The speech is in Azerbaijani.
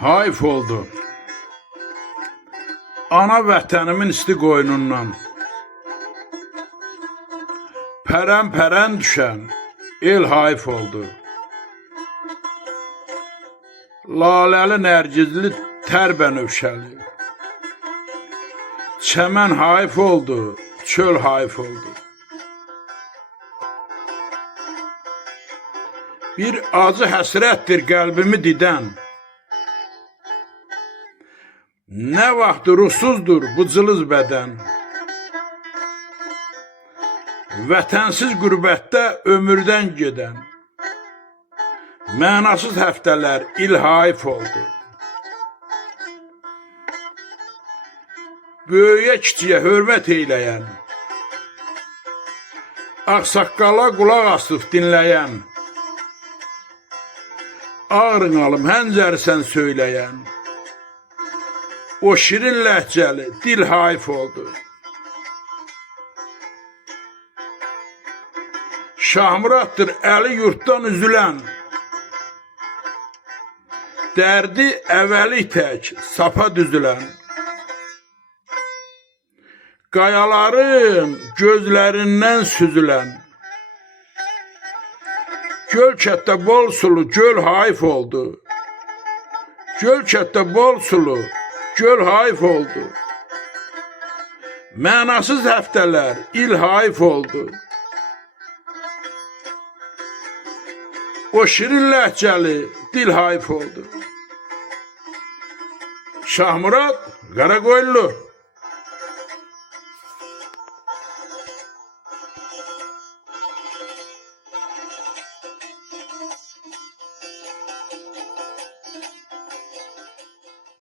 Hayf oldu ana vətənimin isti qoynundan. Pərən düşən el hayf oldu. Laləli nərgizli tər bənövşəli. Çəmən hayf oldu, çöl hayf oldu. Bir acı həsrətdir qəlbimi didən. Nə vaxt ruhsuzdur bu cılız bədən. Vətənsiz qürbətdə ömürdən gedən. Mənasız həftələr il hayf oldu. Böyüyə kiçiyə hörmət eyləyən. Ağsaqqala qulaq asıb dinləyən. Ağrın alım həncərsən söyləyən. O şirin ləhcəli dil hayf oldu. Şahmuraddır əli yurtdan üzülən. Dərdi əvvəli tək sapa düzülən. Qayaların gözlərindən süzülən. Göl kətdə bol sulu göl hayf oldu. Göl kətdə bol sulu göl hayf oldu. Mənasız həftələr il hayf oldu. O şirin ləhcəli dil hayf oldu. Şahmurad Qaraqoyunlu.